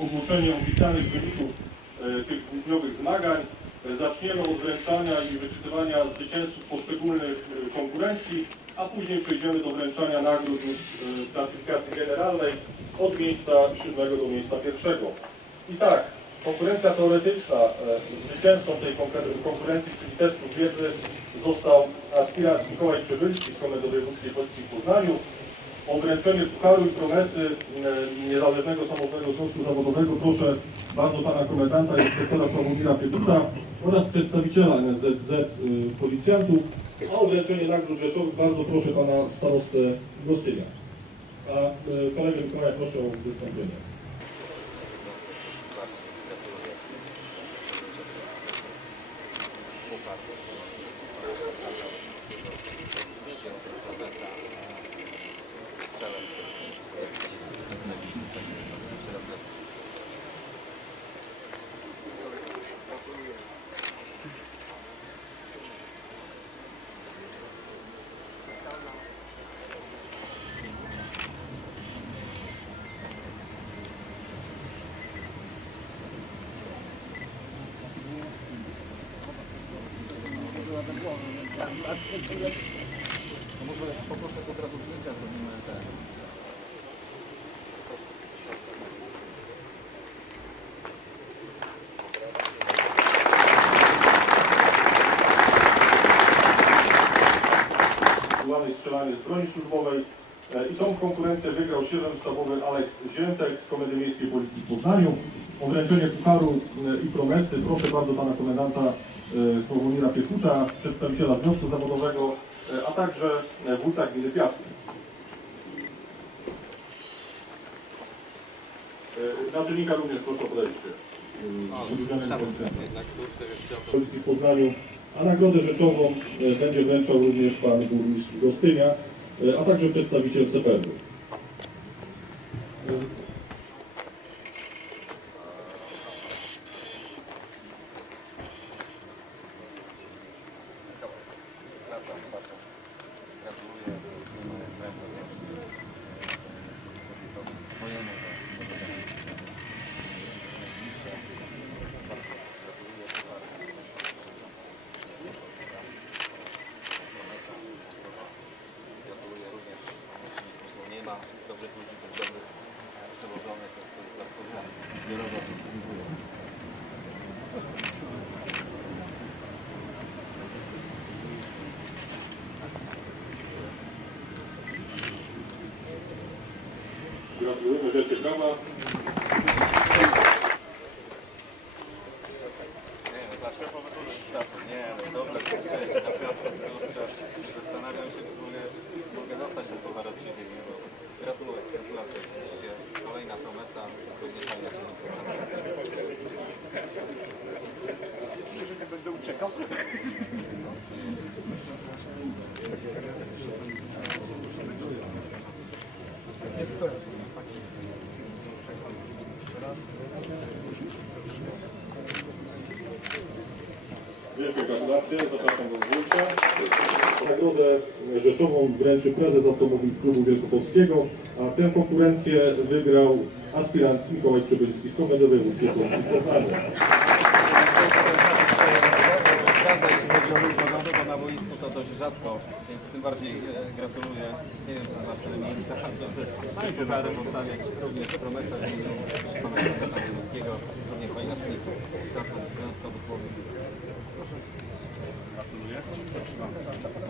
ogłoszenie oficjalnych wyników e, tych dwudniowych zmagań. E, Zaczniemy od wręczania i wyczytywania zwycięzców poszczególnych e, konkurencji, a później przejdziemy do wręczania nagród już e, w klasyfikacji generalnej od miejsca siódmego do miejsca pierwszego. I tak, konkurencja teoretyczna, e, zwycięzcą tej konkur- konkurencji, czyli testów wiedzy, został aspirant Mikołaj Przybylski z Komendy Wojewódzkiej Policji w Poznaniu. O wręczenie pucharu i promesy e, Niezależnego Samorządnego Związku Zawodowego proszę bardzo pana komendanta inspektora Sławomira Pietuta oraz przedstawiciela NSZZ y, policjantów. A o wręczenie nagród rzeczowych bardzo proszę pana starostę Gostynia. A y, kolegę Mikołaja proszę o wystąpienie. To może poproszę od razu zdjęcia zrobimy te. Ułanej strzelanie z broni służbowej. E, I tą konkurencję wygrał sierżant sztabowy Aleks Ziętek z Komendy Miejskiej Policji w Poznaniu. O wręczenie pucharu e, i promesy proszę bardzo pana komendanta Sławomira Piekuta, przedstawiciela Związku Zawodowego, e, a także e, wójta gminy Piasty. E, Naczelnika również proszę o podejście. To Policji w Poznaniu, a nagrodę rzeczową będzie wręczał również pan burmistrz Gostynia, a także przedstawiciel CPR-u. klasa, klasa. Gratuluję. Swojemu Gratuluję również. Bo nie ma dobrych ludzi bez dobrych przełożonych, to jest zasługa zbiorowa, Gratulujemy, wielkie brawa. Nie, no dobra, kurczę, naprawdę, kurczę, zastanawiam się, czy mogę, dostać ten towar od siebie, nie, bo gratuluję, gratulacje, oczywiście, kolejna promesa, będzie fajna współpraca. że nie będę uciekał. Jest cel. Wielkie gratulacje, zapraszam do zdjęcia. Nagrodę rzeczową wręczy prezes Automobil Klubu Wielkopolskiego, a tę konkurencję wygrał aspirant Mikołaj Przybylski z Komendy Wojewódzkiej Policji w Poznaniu. Zdarza, jeśli chodzi o ruch na boisku to dość rzadko, więc tym bardziej e, gratuluję. Nie wiem, czy na tyle miejsca, żeby puchary postawiać również promesa w imieniu pana Wojewódzkiego. Równie fajna klip, pracą wyjątkowych człowiek. hasta pronto.